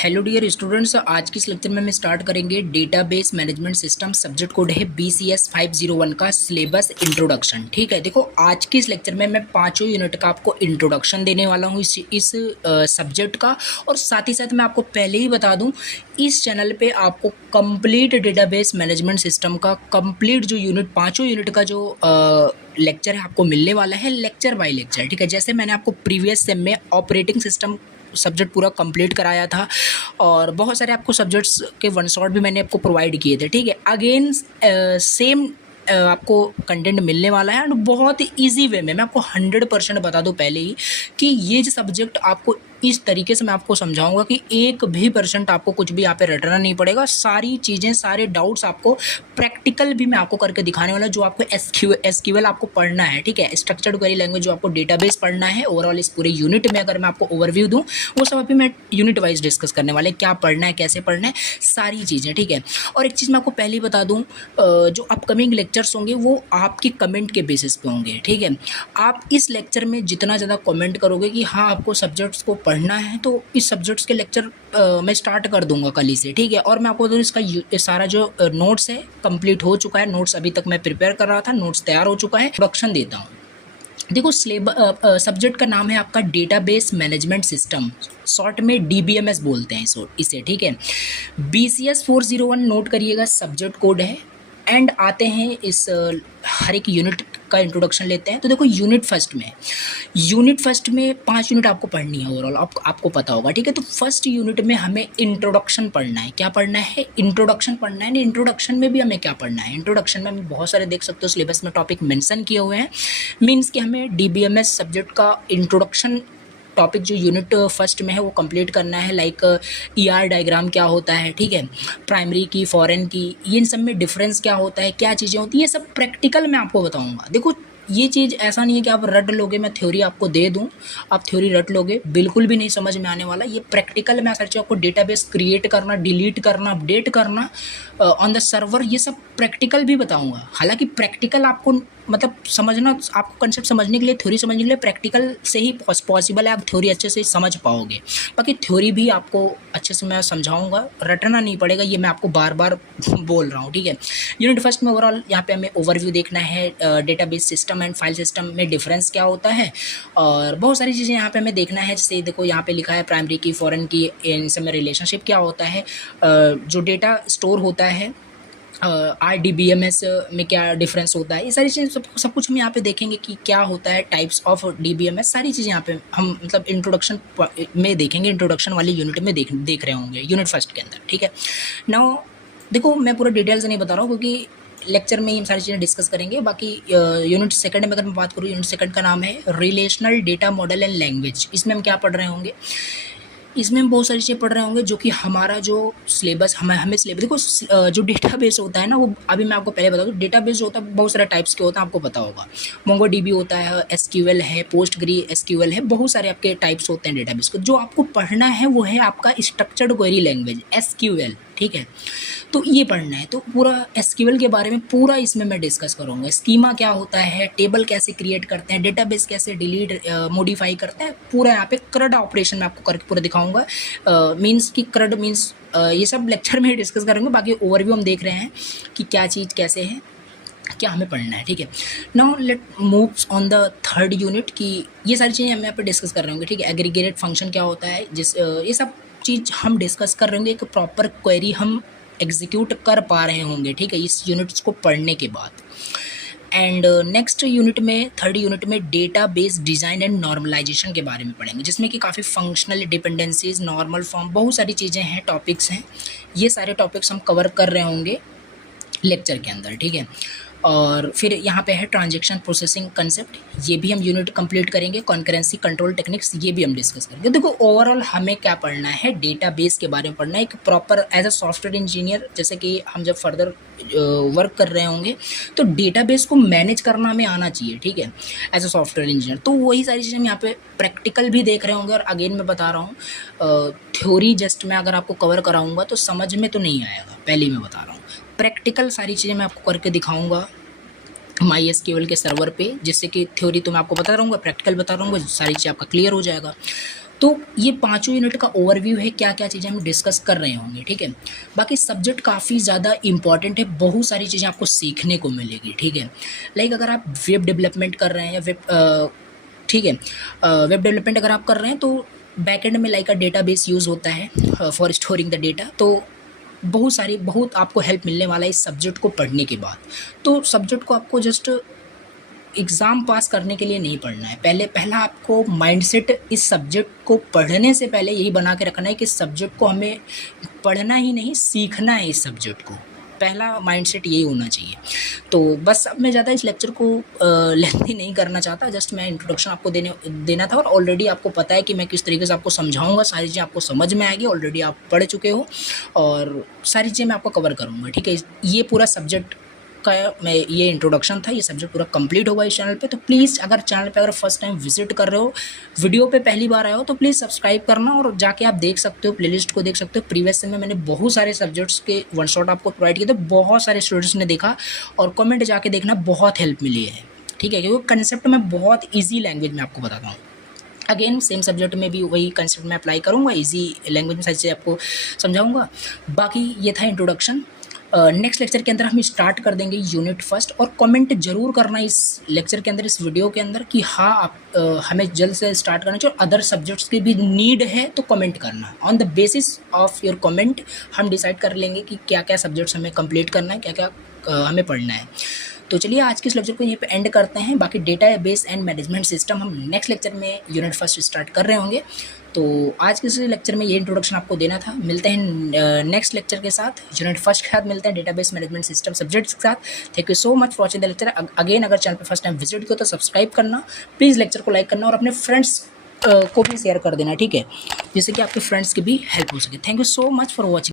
Hello dear students, आज की इस लेक्चर में हम स्टार्ट करेंगे database management system. Subject code है BCS 501 का सिलेबस इंट्रोडक्शन। ठीक है, देखो आज की इस लेक्चर में मैं पांचों यूनिट का आपको इंट्रोडक्शन देने वाला हूँ इस सब्जेक्ट का। और साथ ही साथ मैं आपको पहले ही बता दूँ, इस चैनल पे आपको कंप्लीट डेटाबेस मैनेजमेंट सिस्टम का कंप्लीट जो यूनिट, पाँचों यूनिट का जो लेक्चर है आपको मिलने वाला है, लेक्चर बाय लेक्चर। ठीक है, जैसे मैंने आपको प्रीवियस सेम में ऑपरेटिंग सिस्टम सब्जेक्ट पूरा कंप्लीट कराया था और बहुत सारे आपको सब्जेक्ट्स के वन शॉट भी मैंने आपको प्रोवाइड किए थे। ठीक है, अगेन सेम आपको कंटेंट मिलने वाला है एंड बहुत ही ईजी वे में। मैं आपको 100% बता दूं पहले ही कि ये जो सब्जेक्ट आपको इस तरीके से मैं आपको समझाऊंगा कि 1% आपको कुछ भी यहाँ पे रटना नहीं पड़ेगा। सारी चीज़ें, सारे डाउट्स आपको प्रैक्टिकल भी मैं आपको करके दिखाने वाला, जो आपको एसक्यूएल आपको पढ़ना है। ठीक है, स्ट्रक्चर्ड क्वेरी लैंग्वेज जो आपको डेटाबेस पढ़ना है ओवरऑल इस पूरे यूनिट में। अगर मैं आपको ओवरव्यू दूँ, वो सब अभी मैं यूनिट वाइज डिस्कस करने वाले, क्या पढ़ना है, कैसे पढ़ना है, सारी चीज़ें। ठीक है, और एक चीज़ मैं आपको पहले ही बता दूँ, जो अपकमिंग लेक्चर्स होंगे वो आपकी कमेंट के बेसिस पे होंगे। ठीक है, आप इस लेक्चर में जितना ज़्यादा कमेंट करोगे कि हाँ आपको सब्जेक्ट्स को पढ़ना है, तो इस सब्जेक्ट्स के लेक्चर मैं स्टार्ट कर दूंगा कल ही से। ठीक है, और मैं आपको इसका सारा जो नोट्स है कंप्लीट हो चुका है। नोट्स अभी तक मैं प्रिपेयर कर रहा था, नोट्स तैयार हो चुका है, इंट्रोडक्शन देता हूँ। देखो, सब्जेक्ट का नाम है आपका डेटाबेस मैनेजमेंट सिस्टम, शॉर्ट में DBMS बोलते हैं इसे। ठीक है, BCS 401 नोट करिएगा, सब्जेक्ट कोड है। एंड आते हैं इस हर एक यूनिट का इंट्रोडक्शन लेते हैं। तो देखो, यूनिट फर्स्ट में 5 यूनिट आपको पढ़नी है ओवरऑल, आपको पता होगा। ठीक है, तो फर्स्ट यूनिट में हमें इंट्रोडक्शन पढ़ना है। क्या पढ़ना है? इंट्रोडक्शन पढ़ना है। इंट्रोडक्शन में भी हमें क्या पढ़ना है? इंट्रोडक्शन में हमें बहुत सारे, देख सकते हो सिलेबस में टॉपिक मेंशन किए हुए हैं। मीन्स कि हमें DBMS सब्जेक्ट का इंट्रोडक्शन टॉपिक जो यूनिट फर्स्ट में है वो कंप्लीट करना है। लाइक ER डायग्राम क्या होता है, ठीक है, प्राइमरी की, फॉरेन की, ये इन सब में डिफरेंस क्या होता है, क्या चीज़ें होती है, ये सब प्रैक्टिकल मैं आपको बताऊंगा। देखो, ये चीज़ ऐसा नहीं है कि आप रट लोगे, मैं थ्योरी आपको दे दूं आप थ्योरी रट लोगे, बिल्कुल भी नहीं समझ में आने वाला। ये प्रैक्टिकल में सच आपको डेटाबेस क्रिएट करना, डिलीट करना, अपडेट करना ऑन द सर्वर, ये सब प्रैक्टिकल भी बताऊंगा। हालांकि प्रैक्टिकल आपको मतलब समझना, आपको कंसेप्ट समझने के लिए, थ्योरी समझने के लिए प्रैक्टिकल से ही पॉसिबल है, आप थ्योरी अच्छे से समझ पाओगे। बाकी थ्योरी भी आपको अच्छे से मैं समझाऊंगा, रटना नहीं पड़ेगा, ये मैं आपको बार बार बोल रहा हूँ। ठीक है, यूनिट फर्स्ट में ओवरऑल यहाँ पे हमें ओवरव्यू देखना है, database system and file system में डिफरेंस क्या होता है, और बहुत सारी चीज़ें यहाँ पे हमें देखना है। जैसे देखो, यहाँ पे लिखा है प्राइमरी की, फॉरेन की, इन सब में रिलेशनशिप क्या होता है, जो डेटा स्टोर होता है RDBMS में क्या डिफरेंस होता है, ये सारी चीज़ें सब कुछ हम यहाँ पे देखेंगे कि क्या होता है, टाइप्स ऑफ DBMS, सारी चीज़ें यहाँ पे हम मतलब इंट्रोडक्शन में देखेंगे। इंट्रोडक्शन वाली यूनिट में देख रहे होंगे यूनिट फर्स्ट के अंदर। ठीक है, नाउ देखो, मैं पूरा डिटेल से नहीं बता रहा हूँ क्योंकि लेक्चर में ही हम सारी चीज़ें डिस्कस करेंगे। बाकी यूनिट सेकंड में अगर मैं बात करूँ, यूनिट सेकंड का नाम है relational data model and language. इसमें हम क्या पढ़ रहे होंगे? इसमें हम बहुत सारी चीज़ें पढ़ रहे होंगे जो कि हमारा जो सिलेबस, हमें सिलेबस, देखो जो डेटाबेस होता है ना, वो अभी मैं आपको पहले बता दूँ, डेटाबेस जो होता है बहुत सारे टाइप्स के होता है, आपको पता होगा। MongoDB होता है, SQL है, PostgreSQL है, बहुत सारे आपके टाइप्स होते हैं डेटाबेस को। जो आपको पढ़ना है वो है आपका स्ट्रक्चर्ड क्वेरी लैंग्वेज, SQL। ठीक है, तो ये पढ़ना है। तो पूरा SQL के बारे में पूरा इसमें मैं डिस्कस करूँगा। स्कीमा क्या होता है, टेबल कैसे क्रिएट करते हैं, डेटाबेस कैसे डिलीट मॉडिफाई करते हैं, पूरा यहाँ पे CRUD ऑपरेशन मैं आपको करके पूरा दिखाऊंगा। मीन्स कि CRUD मीन्स ये सब लेक्चर में डिस्कस करेंगे। बाकी ओवरव्यू हम देख रहे हैं कि क्या चीज़ कैसे है, क्या हमें पढ़ना है। ठीक है, now let moves on the third unit की ये सारी चीज़ें हम यहाँ पे डिस्कस कर रहे होंगे। ठीक है, एग्रीगेटेड फंक्शन क्या होता है, ये सब चीज़ हम डिस्कस कर रहे होंगे। एक प्रॉपर क्वेरी हम एग्जीक्यूट कर पा रहे होंगे। ठीक है, इस यूनिट्स को पढ़ने के बाद। एंड नेक्स्ट यूनिट में, थर्ड यूनिट में डेटाबेस डिज़ाइन एंड नॉर्मलाइजेशन के बारे में पढ़ेंगे, जिसमें कि काफ़ी फंक्शनल डिपेंडेंसीज, नॉर्मल फॉर्म, बहुत सारी चीज़ें हैं, टॉपिक्स हैं। ये सारे टॉपिक्स हम कवर कर रहे होंगे लेक्चर के अंदर। ठीक है, और फिर यहाँ पे है ट्रांजैक्शन प्रोसेसिंग कंसेप्ट, ये भी हम यूनिट कंप्लीट करेंगे। कॉन्करेंसी कंट्रोल टेक्निक्स, ये भी हम डिस्कस करेंगे। देखो, ओवरऑल हमें क्या पढ़ना है, डेटाबेस के बारे में पढ़ना है। एक proper as a software engineer, जैसे कि हम जब फर्दर वर्क कर रहे होंगे तो डेटाबेस को मैनेज करना हमें आना चाहिए। ठीक है, एज अ सॉफ्टवेयर इंजीनियर, तो वही सारी चीज़ें हम यहाँ पे प्रैक्टिकल भी देख रहे होंगे। और अगेन मैं बता रहा हूँ, थ्योरी जस्ट मैं अगर आपको कवर कराऊँगा तो समझ में तो नहीं आएगा, पहले ही मैं बता रहा हूँ। प्रैक्टिकल सारी चीज़ें मैं आपको करके दिखाऊंगा MySQL के सर्वर पे, जिससे कि थ्योरी तो मैं आपको बता रहूँगा, प्रैक्टिकल बता रहूँगा, सारी चीज़ आपका क्लियर हो जाएगा। तो ये पाँचों यूनिट का ओवरव्यू है, क्या क्या चीज़ें हम डिस्कस कर रहे होंगे, ठीक है। बाकी सब्जेक्ट काफ़ी ज़्यादा इंपॉर्टेंट है, बहुत सारी चीज़ें आपको सीखने को मिलेगी, ठीक है। लाइक अगर आप वेब डेवलपमेंट कर रहे हैं या ठीक है, वेब डेवलपमेंट अगर आप कर रहे हैं तो बैकएंड में लाइक अ डेटाबेस यूज़ होता है फॉर स्टोरिंग द डेटा। तो बहुत आपको हेल्प मिलने वाला है इस सब्जेक्ट को पढ़ने के बाद। तो सब्जेक्ट को आपको जस्ट एग्ज़ाम पास करने के लिए नहीं पढ़ना है, पहला आपको माइंडसेट इस सब्जेक्ट को पढ़ने से पहले यही बना के रखना है कि इस सब्जेक्ट को हमें पढ़ना ही नहीं, सीखना है इस सब्जेक्ट को। पहला माइंडसेट यही होना चाहिए। तो बस अब मैं ज़्यादा इस लेक्चर को लेंथी नहीं करना चाहता, जस्ट मैं इंट्रोडक्शन आपको देना था। और ऑलरेडी आपको पता है कि मैं किस तरीके से आपको समझाऊंगा, सारी चीज़ें आपको समझ में आएगी, ऑलरेडी आप पढ़ चुके हो और सारी चीज़ें मैं आपको कवर करूँगा, ठीक है। ये पूरा सब्जेक्ट का मैं ये इंट्रोडक्शन था, ये सब्जेक्ट पूरा कंप्लीट होगा इस चैनल पे। तो प्लीज़ अगर चैनल पे अगर फर्स्ट टाइम विजिट कर रहे हो, वीडियो पे पहली बार आए हो, तो प्लीज़ सब्सक्राइब करना और जाके आप देख सकते हो, प्लेलिस्ट को देख सकते हो। प्रीवियस में मैंने बहुत सारे सब्जेक्ट्स के वन शॉट आपको प्रोवाइड किए थे, बहुत सारे स्टूडेंट्स ने देखा और कमेंट जाके देखना, बहुत हेल्प मिली है, ठीक है। क्योंकि कंसेप्ट मैं बहुत ईजी लैंग्वेज में आपको बताता हूँ। अगेन सेम सब्जेक्ट में भी वही कंसेप्ट में अप्लाई करूँगा, ईजी लैंग्वेज में सारी चीज़ें आपको समझाऊँगा। बाकी ये था इंट्रोडक्शन। नेक्स्ट लेक्चर के अंदर हम स्टार्ट कर देंगे यूनिट फर्स्ट। और कमेंट जरूर करना इस लेक्चर के अंदर, इस वीडियो के अंदर, कि हाँ आप हमें जल्द से स्टार्ट करना चाहिए और अदर सब्जेक्ट्स की भी नीड है तो कमेंट करना। On the basis of your comment हम डिसाइड कर लेंगे कि क्या क्या सब्जेक्ट्स हमें कंप्लीट करना है, क्या क्या हमें पढ़ना है। तो चलिए आज के इस लेक्चर को यहीं पे एंड करते हैं। बाकी डेटाबेस एंड मैनेजमेंट सिस्टम हम नेक्स्ट लेक्चर में यूनिट फर्स्ट स्टार्ट कर रहे होंगे। तो आज के इस लेक्चर में ये इंट्रोडक्शन आपको देना था। मिलते हैं नेक्स्ट लेक्चर के साथ, यूनिट फर्स्ट के साथ मिलते हैं, डेटाबेस मैनेजमेंट सिस्टम सब्जेक्ट्स के साथ। Thank you so much for watching the lecture. Again अगर चैनल पर फर्स्ट टाइम विजिट किया तो सब्सक्राइब करना, प्लीज़ लेक्चर को लाइक करना और अपने फ्रेंड्स को भी शेयर कर देना, ठीक है, जिससे कि आपके फ्रेंड्स की भी हेल्प हो सके। Thank you so much for watching.